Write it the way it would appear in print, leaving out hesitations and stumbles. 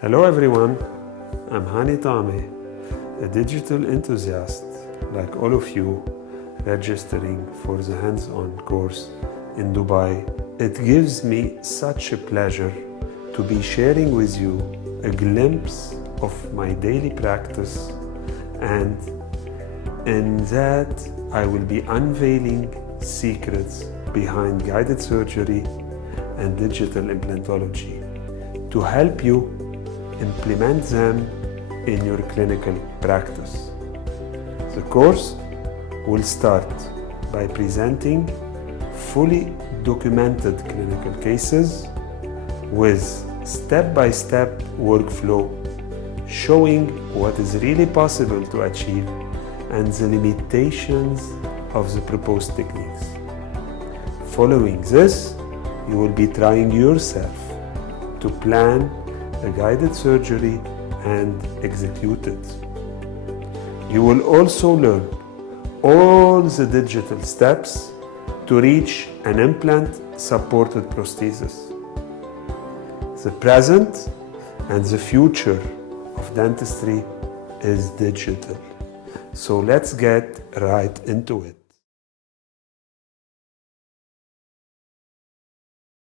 Hello everyone, I'm Hani Tohme, a digital enthusiast like all of you registering for the hands-on course in Dubai. It gives me such a pleasure to be sharing with you a glimpse of my daily practice, and in that I will be unveiling secrets behind guided surgery and digital implantology to help you implement them in your clinical practice. The course will start by presenting fully documented clinical cases with step-by-step workflow showing what is really possible to achieve and the limitations of the proposed techniques. Following this, you will be trying yourself to plan a guided surgery and execute it. You will also learn all the digital steps to reach an implant-supported prosthesis. The present and the future of dentistry is digital. So let's get right into it.